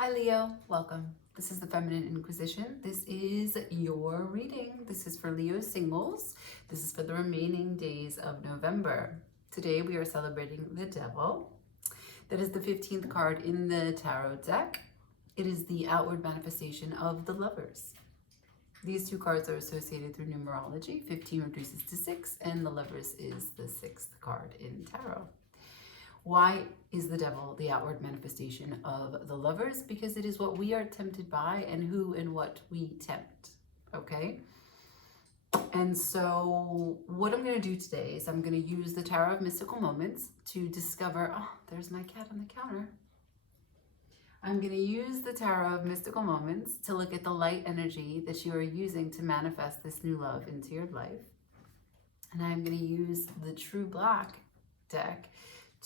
Hi Leo, welcome. This is the Feminine Inquisition. This is your reading. This is for Leo singles. This is for the remaining days of November. Today we are celebrating the Devil. That is the 15th card in the tarot deck. It is the outward manifestation of the Lovers. These two cards are associated through numerology. 15 reduces to 6, and the Lovers is the 6th card in tarot. Why is the Devil the outward manifestation of the Lovers? Because it is what we are tempted by and who and what we tempt, okay? And so what I'm going to do today is I'm going to use the Tarot of Mystical Moments to discover, oh, there's my cat on the counter. I'm going to use the Tarot of Mystical Moments to look at the light energy that you are using to manifest this new love into your life. And I'm going to use the True Black deck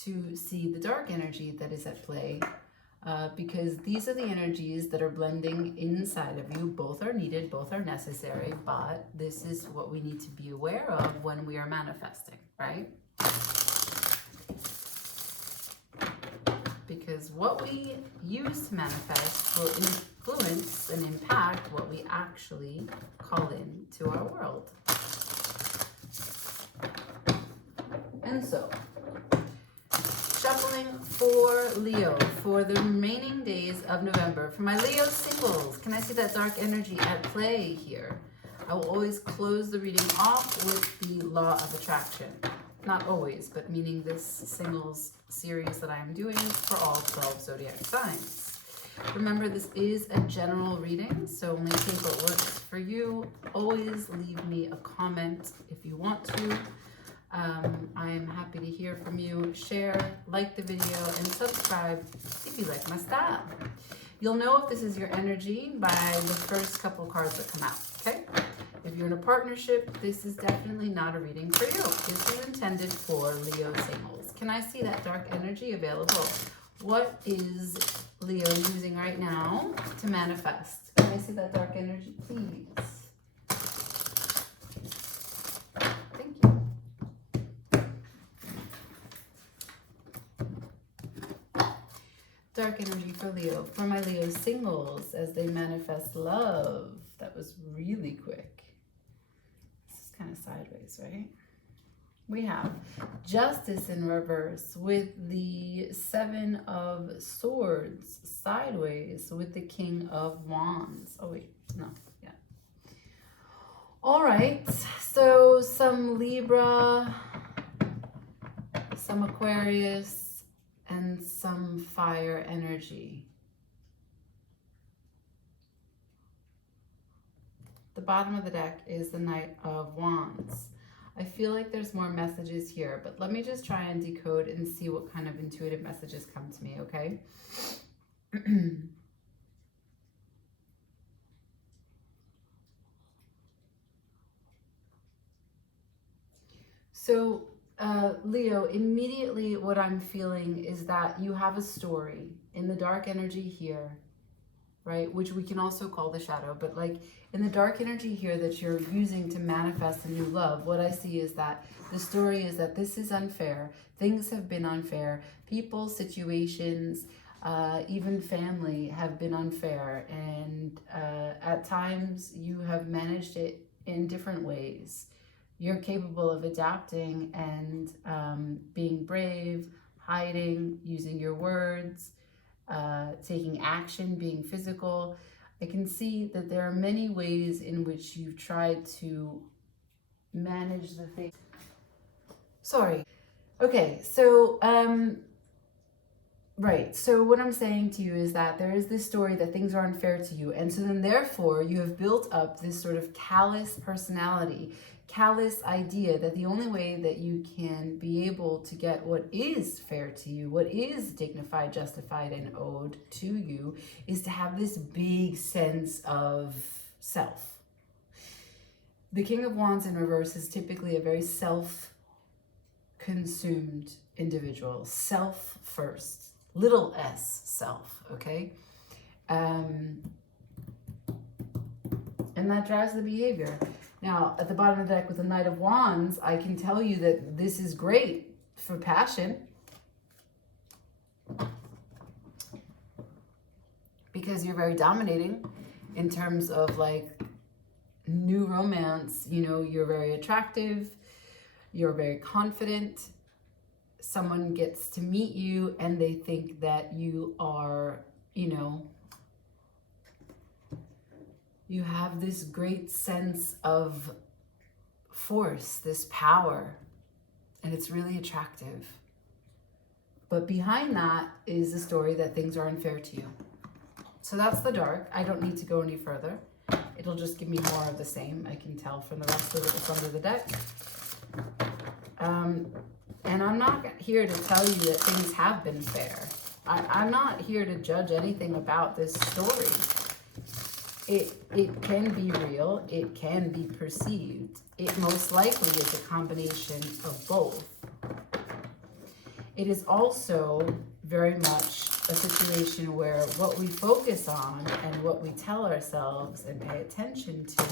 to see the dark energy that is at play, because these are the energies that are blending inside of you. Both are needed, both are necessary, but this is what we need to be aware of when we are manifesting, right? Because what we use to manifest will influence and impact what we actually call into our world. And so, shuffling for Leo for the remaining days of November. For my Leo singles, can I see that dark energy at play here? I will always close the reading off with the law of attraction. Not always, but meaning this singles series that I am doing for all 12 zodiac signs. Remember, this is a general reading, so only take what works for you. Always leave me a comment if you want to. I am happy to hear from you. Share, like the video, and subscribe if you like my style. You'll know if this is your energy by the first couple cards that come out, okay? If you're in a partnership, this is definitely not a reading for you. This is intended for Leo singles. Can I see that dark energy available? What is Leo using right now to manifest? Can I see that dark energy, please? Dark energy for Leo, for my Leo singles as they manifest love. That was really quick. This is kind of sideways, right? We have Justice in reverse with the 7 of Swords sideways with the King of Wands. Oh wait, no, yeah. All right, so some Libra, some Aquarius, and some fire energy. The bottom of the deck is the Knight of Wands. I feel like there's more messages here, but let me just try and decode and see what kind of intuitive messages come to me, okay? So, Leo, immediately what I'm feeling is that you have a story in the dark energy here, right? Which we can also call the shadow, but like in the dark energy here that you're using to manifest a new love, what I see is that the story is that this is unfair. Things have been unfair. People, situations, even family have been unfair. And at times you have managed it in different ways. You're capable of adapting and being brave, hiding, using your words, taking action, being physical. I can see that there are many ways in which you've tried to manage the thing. Sorry. Okay, so, right. So what I'm saying to you is that there is this story that things are unfair to you. And so then therefore you have built up this sort of callous personality, callous idea that the only way that you can be able to get what is fair to you, what is dignified, justified, and owed to you, is to have this big sense of self. The King of Wands in reverse is typically a very self-consumed individual, self first, little s, self, okay? And that drives the behavior. Now, at the bottom of the deck with the Knight of Wands, I can tell you that this is great for passion. because you're very dominating in terms of like new romance. You know, you're very attractive, you're very confident. Someone gets to meet you and they think that you are, you know, you have this great sense of force, this power, and it's really attractive. But behind that is the story that things are unfair to you. So that's the dark. I don't need to go any further. It'll just give me more of the same. I can tell from the rest of it that's under the deck. And I'm not here to tell you that things have been fair. I'm not here to judge anything about this story. It can be real. It can be perceived. It most likely is a combination of both. It is also very much a situation where what we focus on and what we tell ourselves and pay attention to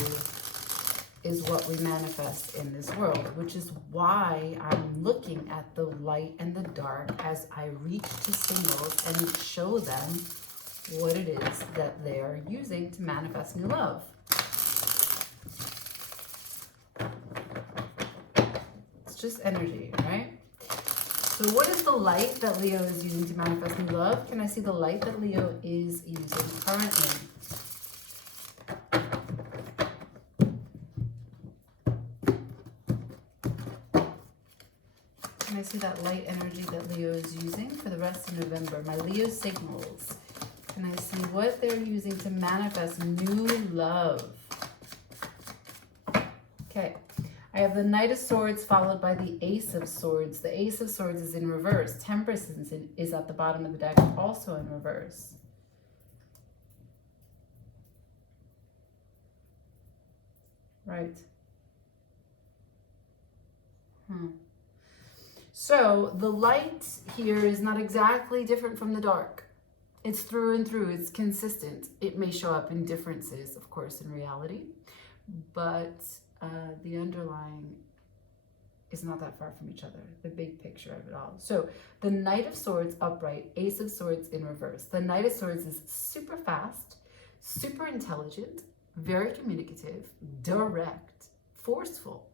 is what we manifest in this world, which is why I'm looking at the light and the dark as I reach to singles and show them what it is that they are using to manifest new love. It's just energy, right? So what is the light that Leo is using to manifest new love? Can I see the light that Leo is using currently? Can I see that light energy that Leo is using for the rest of November? My Leo signals. Can I see what they're using to manifest new love? Okay. I have the Knight of Swords followed by the Ace of Swords. The Ace of Swords is in reverse. Temperance is at the bottom of the deck, also in reverse. Right. So the light here is not exactly different from the dark. It's through and through. It's consistent. It may show up in differences, of course, in reality, but the underlying is not that far from each other, the big picture of it all. So the Knight of Swords upright, Ace of Swords in reverse. The Knight of Swords is super fast, super intelligent, very communicative, direct, forceful,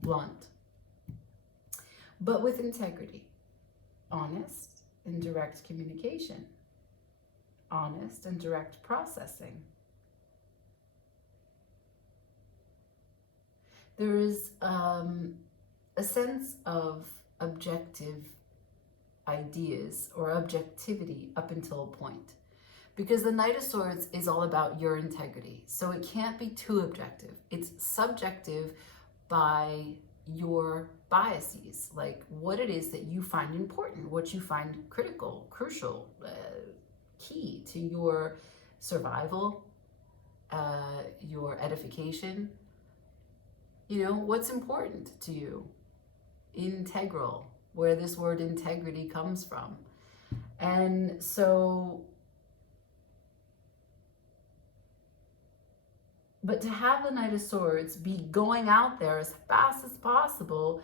blunt, but with integrity, honest and direct communication, honest and direct processing. There is a sense of objective ideas or objectivity up until a point. Because the Knight of Swords is all about your integrity. So it can't be too objective. It's subjective by your biases, like what it is that you find important, what you find critical, crucial, key to your survival, your edification. You know, what's important to you? Integral, where this word integrity comes from. And so, but to have the Knight of Swords be going out there as fast as possible,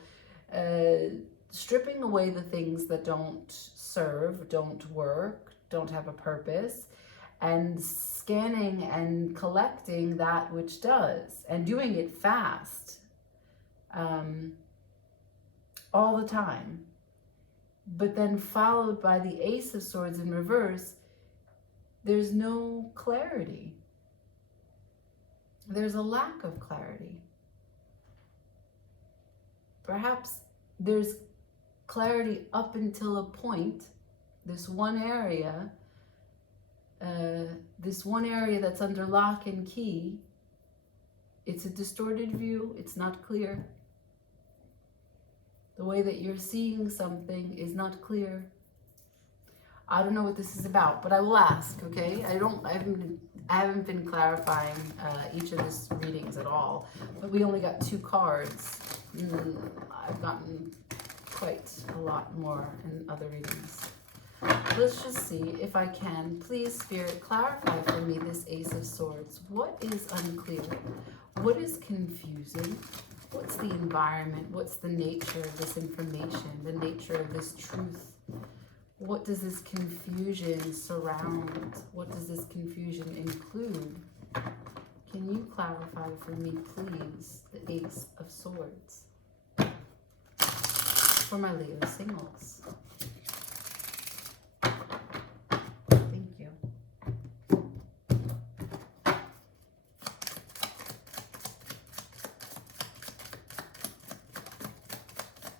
stripping away the things that don't serve, don't work, don't have a purpose, and scanning and collecting that which does, and doing it fast, all the time, but then followed by the Ace of Swords in reverse. There's no clarity. There's a lack of clarity. Perhaps there's clarity up until a point, this one area that's under lock and key. It's a distorted view. It's not clear. The way that you're seeing something is not clear. I don't know what this is about, but I will ask, okay? I haven't been clarifying each of these readings at all, but we only got 2 cards. I've gotten quite a lot more in other readings. Let's just see if I can. Please, Spirit, clarify for me this Ace of Swords. What is unclear? What is confusing? What's the environment? What's the nature of this information? The nature of this truth? what does this confusion surround? What does this confusion include? Can you clarify for me, please, the Ace of Swords for my Leo singles? Thank you.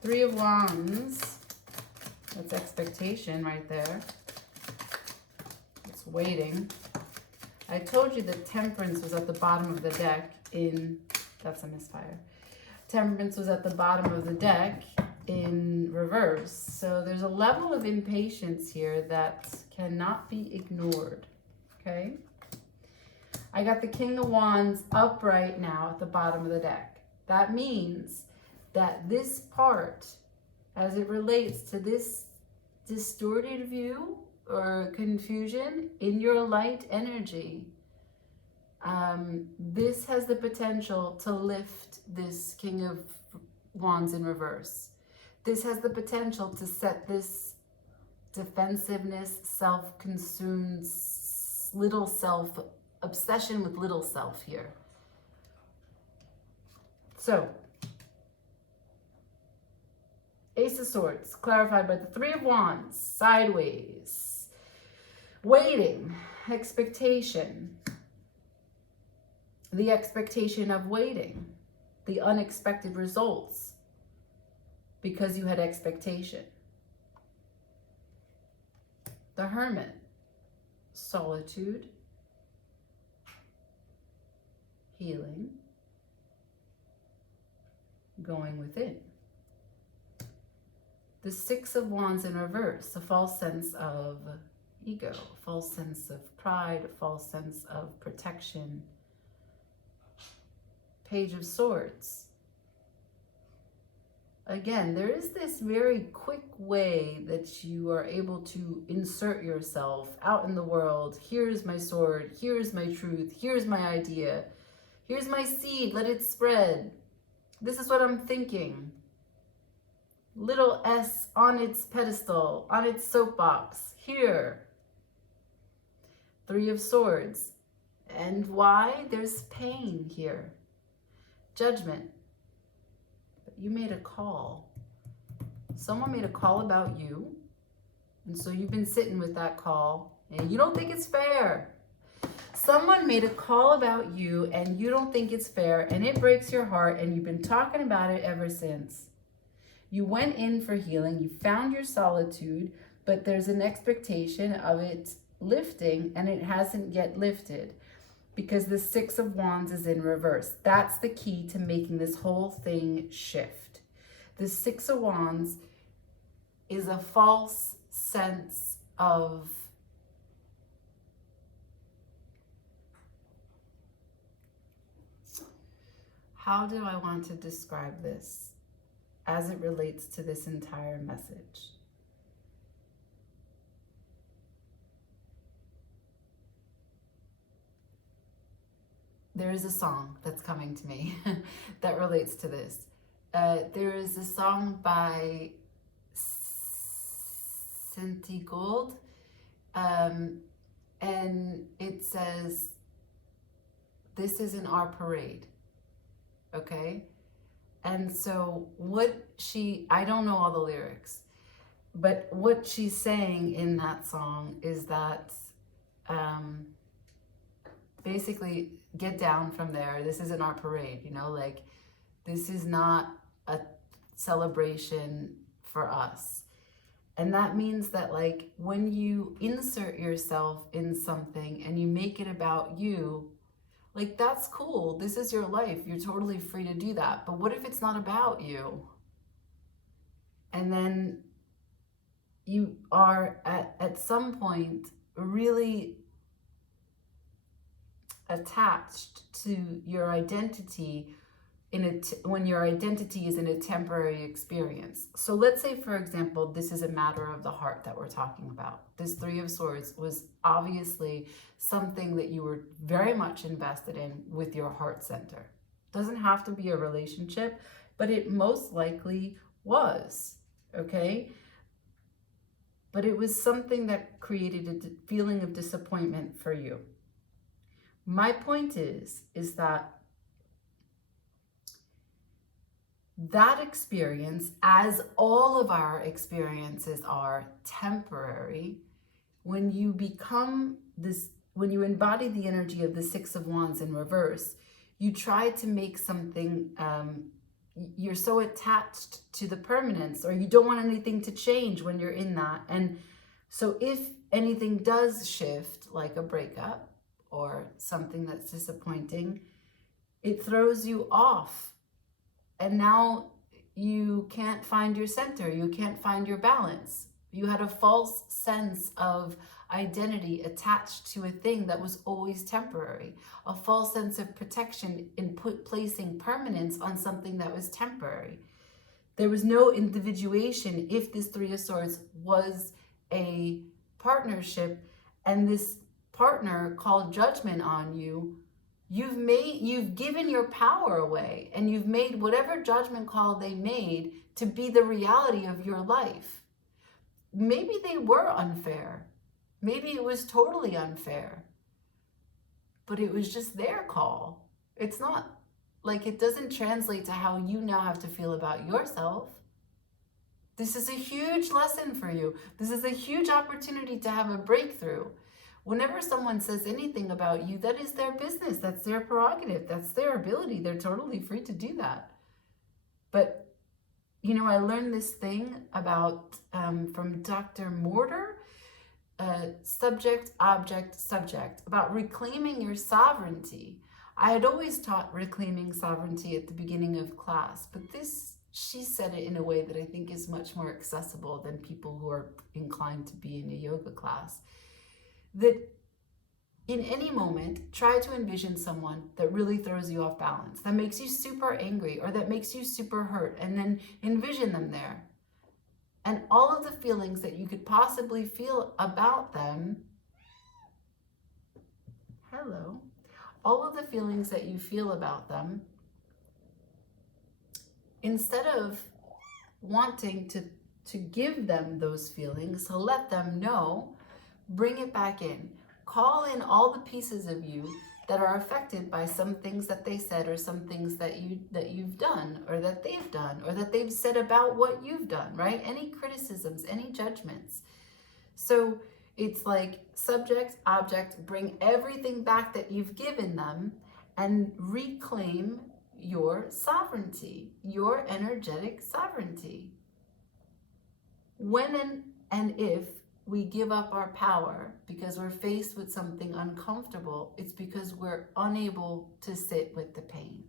Three of Wands. That's expectation right there. It's waiting. I told you that Temperance was at the bottom of the deck in... That's a misfire. Temperance was at the bottom of the deck in reverse. So there's a level of impatience here that cannot be ignored. Okay? I got the King of Wands upright now at the bottom of the deck. That means that this part, as it relates to this distorted view or confusion in your light energy, this has the potential to lift this King of Wands in reverse. This has the potential to set this defensiveness, self-consumed, little self, obsession with little self here. So, Ace of Swords, clarified by the Three of Wands, sideways, waiting, expectation, the expectation of waiting, the unexpected results because you had expectation. The Hermit, solitude, healing, going within. The Six of Wands in reverse, a false sense of ego, a false sense of pride, a false sense of protection. Page of Swords. Again, there is this very quick way that you are able to insert yourself out in the world. Here's my sword, here's my truth, here's my idea, here's my seed, let it spread. This is what I'm thinking. Little S on its pedestal, on its soapbox, here. Three of Swords. And why? There's pain here. Judgment. But you made a call. Someone made a call about you. And so you've been sitting with that call and you don't think it's fair. Someone made a call about you and you don't think it's fair and it breaks your heart and you've been talking about it ever since. You went in for healing, you found your solitude, but there's an expectation of it lifting and it hasn't yet lifted because the Six of Wands is in reverse. That's the key to making this whole thing shift. The Six of Wands is a false sense of how do I want to describe this as it relates to this entire message? There is a song that's coming to me that relates to this. There is a song by Cindy Gold, and it says, "This isn't our parade." Okay? And so I don't know all the lyrics, but what she's saying in that song is that basically get down from there. This isn't our parade, you know, like this is not a celebration for us. And that means that like when you insert yourself in something and you make it about you, like that's cool. This is your life. You're totally free to do that. But what if it's not about you? And then you are at some point really attached to your identity when your identity is in a temporary experience. So let's say, for example, this is a matter of the heart that we're talking about. This Three of Swords was obviously something that you were very much invested in with your heart center. Doesn't have to be a relationship, but it most likely was, okay? but it was something that created a feeling of disappointment for you. My point is that experience, as all of our experiences are temporary, when you become this, when you embody the energy of the Six of Wands in reverse, you try to make something, you're so attached to the permanence, or you don't want anything to change when you're in that. And so if anything does shift, like a breakup or something that's disappointing, it throws you off. And now you can't find your center. You can't find your balance. You had a false sense of identity attached to a thing that was always temporary. A false sense of protection in placing permanence on something that was temporary. There was no individuation if this Three of Swords was a partnership and this partner called judgment on you. You've given your power away, and you've made whatever judgment call they made to be the reality of your life. Maybe they were unfair. Maybe it was totally unfair, but it was just their call. It's not like, it doesn't translate to how you now have to feel about yourself. This is a huge lesson for you. This is a huge opportunity to have a breakthrough. Whenever someone says anything about you, that is their business. That's their prerogative. That's their ability. They're totally free to do that. But, you know, I learned this thing about from Dr. Mortar, subject, object, subject, about reclaiming your sovereignty. I had always taught reclaiming sovereignty at the beginning of class, but she said it in a way that I think is much more accessible than people who are inclined to be in a yoga class. That in any moment, try to envision someone that really throws you off balance, that makes you super angry or that makes you super hurt, and then envision them there. And all of the feelings that you could possibly feel about them, all of the feelings that you feel about them, instead of wanting to give them those feelings, to let them know, bring it back in. Call in all the pieces of you that are affected by some things that they said, or some things that you've done, or that they've done, or that they've said about what you've done, right? Any criticisms, any judgments. So it's like subject, object, bring everything back that you've given them and reclaim your sovereignty, your energetic sovereignty. When and if we give up our power because we're faced with something uncomfortable, it's because we're unable to sit with the pain.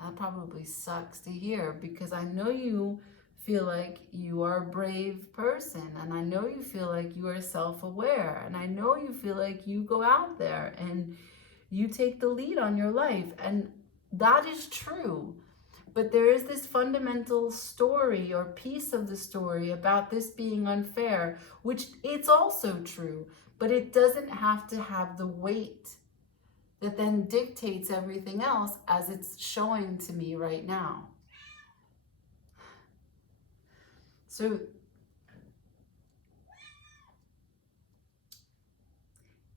That probably sucks to hear, because I know you feel like you are a brave person, and I know you feel like you are self-aware, and I know you feel like you go out there and you take the lead on your life, and that is true. But there is this fundamental story or piece of the story about this being unfair, which it's also true, but it doesn't have to have the weight that then dictates everything else as it's showing to me right now. So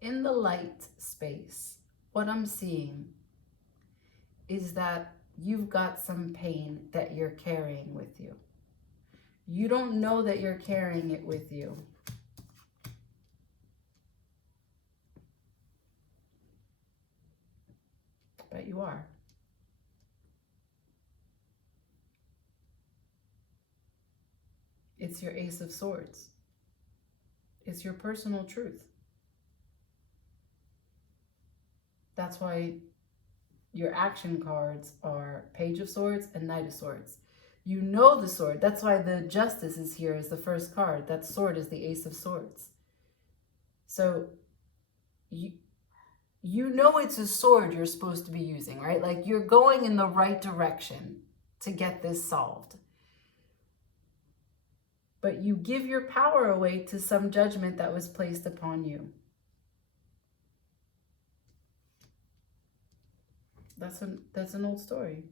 in the light space, what I'm seeing is that you've got some pain that you're carrying with you. You don't know that you're carrying it with you. But you are. It's your Ace of Swords. It's your personal truth. That's why your action cards are Page of Swords and Knight of Swords. You know the sword. That's why the Justice is here as the first card. That sword is the Ace of Swords. So you know it's a sword you're supposed to be using, right? Like, you're going in the right direction to get this solved. But you give your power away to some judgment that was placed upon you. That's an old story.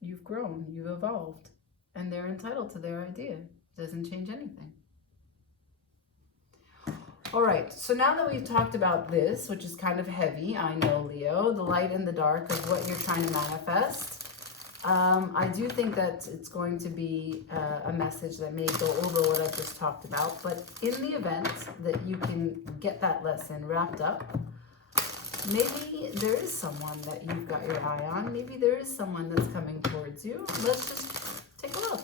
you've grown, you've evolved, and they're entitled to their idea. It doesn't change anything. All right, so now that we've talked about this, which is kind of heavy, I know, Leo, the light and the dark of what you're trying to manifest, I do think that it's going to be a message that may go over what I've just talked about, but in the event that you can get that lesson wrapped up, maybe there is someone that you've got your eye on. Maybe there is someone that's coming towards you. Let's just take a look.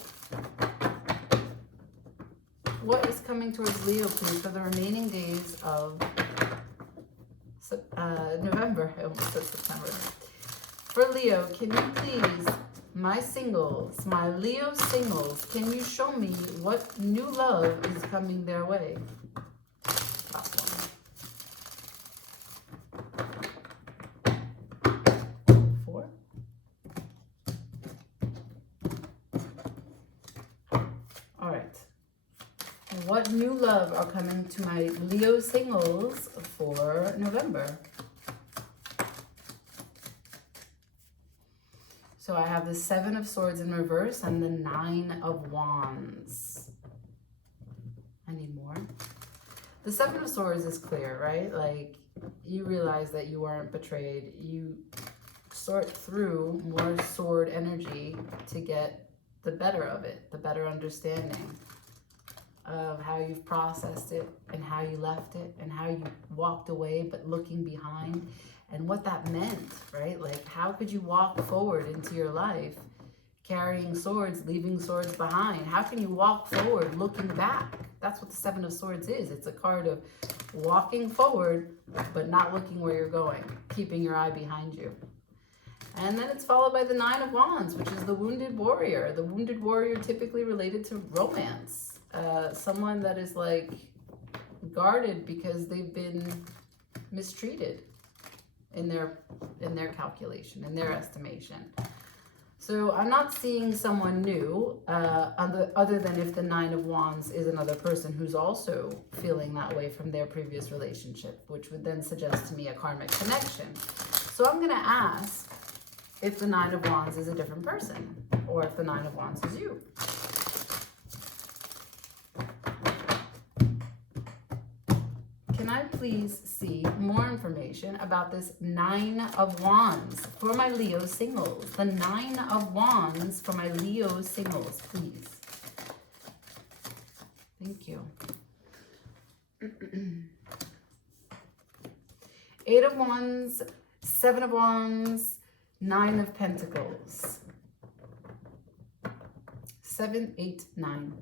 What is coming towards Leo, please, for the remaining days of November? I almost said September. For Leo, can you please, my singles, my Leo singles, can you show me what new love is coming their way? Last one. 4. All right. What new love are coming to my Leo singles for November? So I have the 7 of Swords in reverse and the 9 of Wands. I need more. The 7 of Swords is clear, right? Like, you realize that you weren't betrayed. You sort through more sword energy to get the better of it, the better understanding of how you've processed it and how you left it and how you walked away but looking behind and what that meant, right? Like, how could you walk forward into your life carrying swords, leaving swords behind? How can you walk forward looking back? That's what the 7 of Swords is. It's a card of walking forward but not looking where you're going, keeping your eye behind you. And then it's followed by the 9 of Wands, which is the wounded warrior. The wounded warrior typically related to romance. Someone that is like guarded because they've been mistreated in their calculation, in their estimation. So I'm not seeing someone new, other than if the 9 of Wands is another person who's also feeling that way from their previous relationship, which would then suggest to me a karmic connection. So I'm going to ask if the 9 of Wands is a different person, or if the 9 of Wands is you. Can I please see more information about this 9 of Wands for my Leo singles? The 9 of Wands for my Leo singles, please. Thank you. 8 of Wands, 7 of Wands, 9 of Pentacles. 7, 8, 9.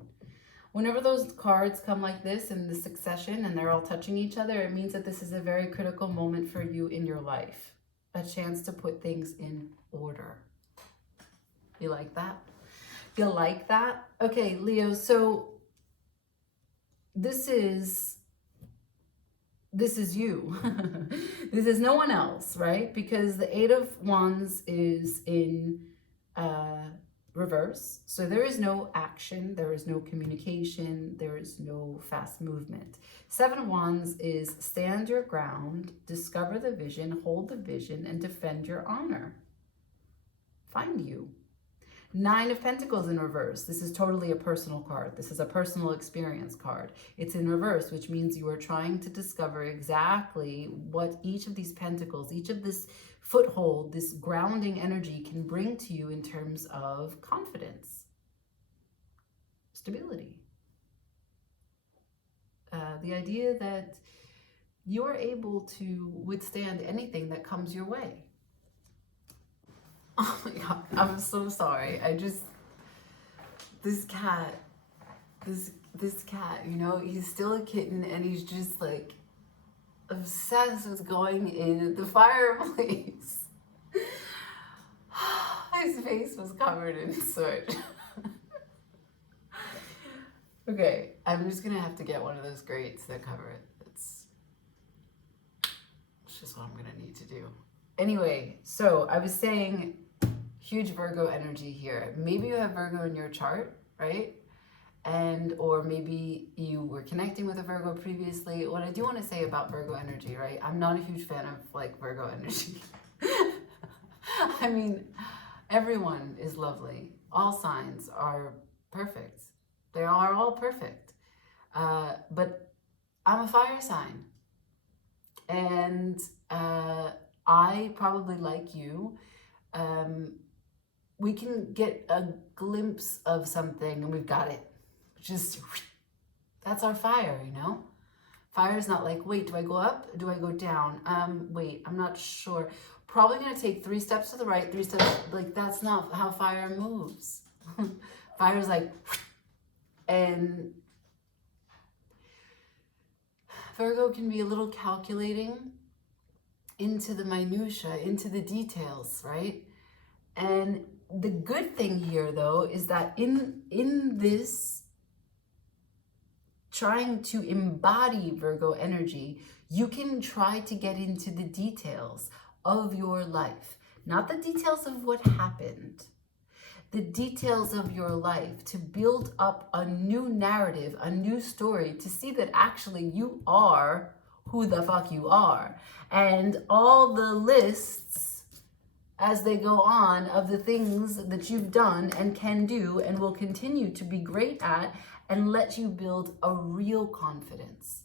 Whenever those cards come like this in the succession and they're all touching each other, it means that this is a very critical moment for you in your life. A chance to put things in order. You like that? You like that? Okay, Leo, so this is you. This is no one else, right? Because the 8 of Wands is in reverse. So there is no action, there is no communication, there is no fast movement. 7 of Wands is stand your ground, discover the vision, hold the vision, and defend your honor. Find you. 9 of Pentacles in reverse. This is totally a personal card. This is a personal experience card. It's in reverse, which means you are trying to discover exactly what each of these pentacles, each of this foothold, this grounding energy can bring to you in terms of confidence, stability. The idea that you are able to withstand anything that comes your way. Oh my God, I'm so sorry. This cat, you know, he's still a kitten and he's just like obsessed with going in the fireplace. His face was covered in soot. Okay, I'm just gonna have to get one of those grates that cover it. It's just what I'm gonna need to do. Anyway, so I was saying huge Virgo energy here. Maybe you have Virgo in your chart, right? Or maybe you were connecting with a Virgo previously. What I do want to say about Virgo energy, right? I'm not a huge fan of like Virgo energy. I mean, Everyone is lovely. All signs are perfect. They are all perfect. But I'm a fire sign. And I probably, like you, we can get a glimpse of something and we've got it. Just, that's our fire, you know? Fire is not like, wait, do I go up? Do I go down? Wait, I'm not sure. Probably gonna take 3 steps to the right, 3 steps, like that's not how fire moves. Fire is like, and Virgo can be a little calculating into the minutia, into the details, right? And the good thing here, though, is that in this trying to embody Virgo energy, you can try to get into the details of your life. Not the details of what happened, the details of your life, to build up a new narrative, a new story, to see that actually you are who the fuck you are. And all the lists as they go on of the things that you've done and can do and will continue to be great at, and let you build a real confidence,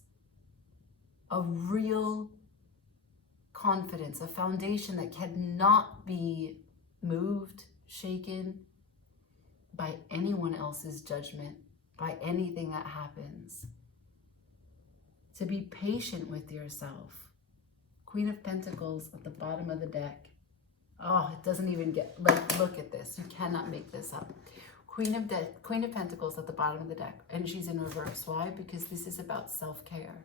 a real confidence, a foundation that cannot be moved, shaken by anyone else's judgment, by anything that happens. To be patient with yourself. Queen of Pentacles at the bottom of the deck. Oh, it doesn't even get, like, look at this. You cannot make this up. Queen of Pentacles at the bottom of the deck, and she's in reverse. Why? Because this is about self-care.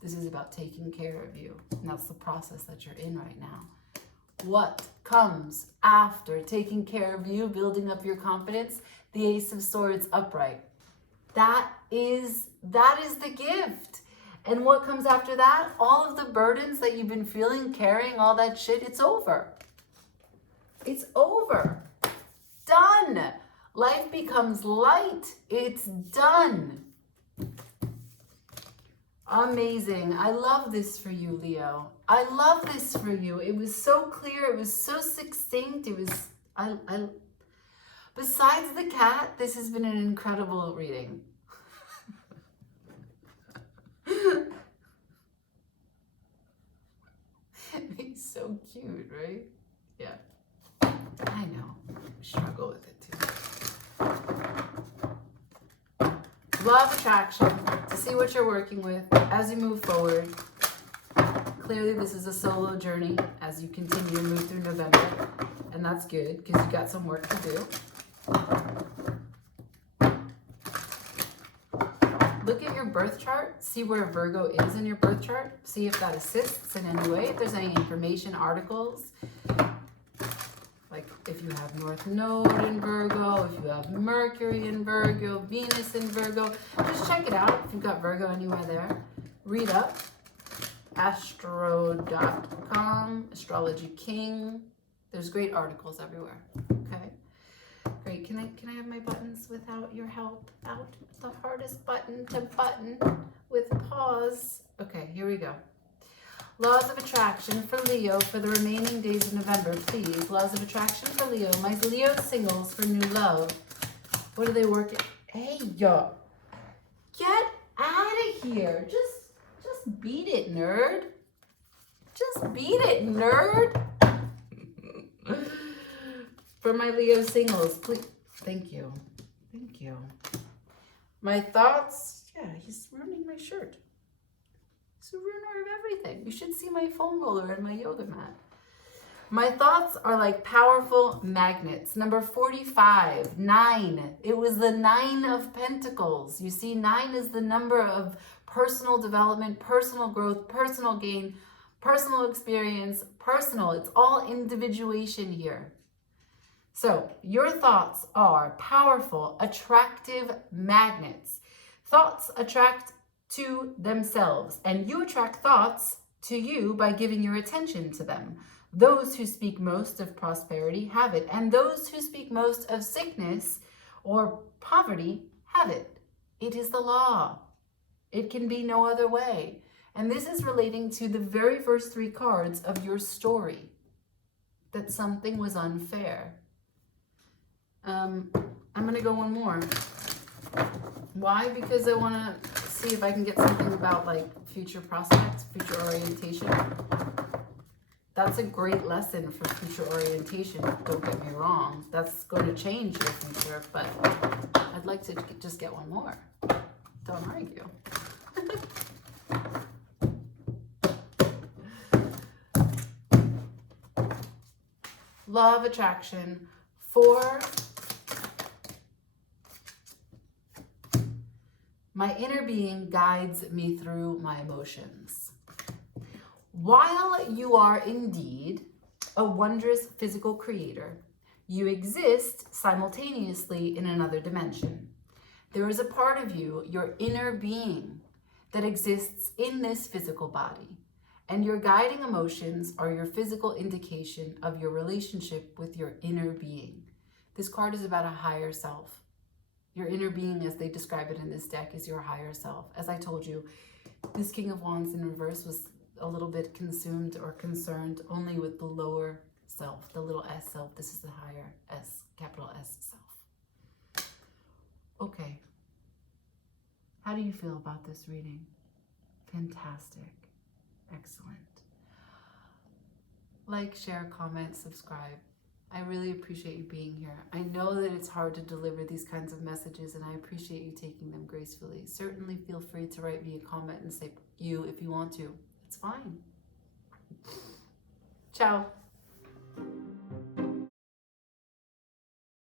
This is about taking care of you, and that's the process that you're in right now. What comes after taking care of you, building up your confidence? The Ace of Swords upright. That is the gift. And what comes after that? All of the burdens that you've been feeling, carrying, all that shit, it's over. It's over. Done. Life becomes light. It's done. Amazing. I love this for you, Leo. I love this for you. It was so clear. It was so succinct. It was, besides the cat, this has been an incredible reading. He's so cute, right? Yeah. I know. Struggle with it too. Law of attraction, to see what you're working with as you move forward. Clearly this is a solo journey as you continue to move through November, and that's good because you've got some work to do. Look at your birth chart, see where Virgo is in your birth chart, see if that assists in any way, if there's any information, articles. Like if you have North Node in Virgo, if you have Mercury in Virgo, Venus in Virgo, just check it out if you've got Virgo anywhere there. Read up, astro.com, Astrology King. There's great articles everywhere, okay? Great, can I have my buttons without your help? Out, the hardest button to button with pause. Okay, here we go. Laws of attraction for Leo for the remaining days of November, please. Laws of attraction for Leo. My Leo singles for new love. What are they working? Hey, yo. Get out of here. Just beat it, nerd. Just beat it, nerd. For my Leo singles, please. Thank you. Thank you. My thoughts. Yeah, he's ruining my shirt. It's a ruiner of everything. You should see my foam roller and my yoga mat. My thoughts are like powerful magnets. Number 45, 9. It was the 9 of Pentacles. You see, 9 is the number of personal development, personal growth, personal gain, personal experience, personal. It's all individuation here. So your thoughts are powerful, attractive magnets. Thoughts attract to themselves, and you attract thoughts to you by giving your attention to them. Those who speak most of prosperity have it, and those who speak most of sickness or poverty have it. It is the law. It can be no other way. And this is relating to the very first 3 cards of your story, that something was unfair. I'm going to go one more. Why? Because I want to see if I can get something about like future prospects, future orientation. That's a great lesson for future orientation. Don't get me wrong. That's going to change your future, but I'd like to just get one more. Don't argue. Law of attraction for my inner being guides me through my emotions. While you are indeed a wondrous physical creator, you exist simultaneously in another dimension. There is a part of you, your inner being, that exists in this physical body, and your guiding emotions are your physical indication of your relationship with your inner being. This card is about a higher self. Your inner being, as they describe it in this deck, is your higher self. As I told you, this King of Wands in reverse was a little bit consumed or concerned only with the lower self, the little s self. This is the higher S, capital S self. Okay. How do you feel about this reading? Fantastic. Excellent. Like, share, comment, subscribe. I really appreciate you being here. I know that it's hard to deliver these kinds of messages, and I appreciate you taking them gracefully. Certainly feel free to write me a comment and say you if you want to. It's fine. Ciao.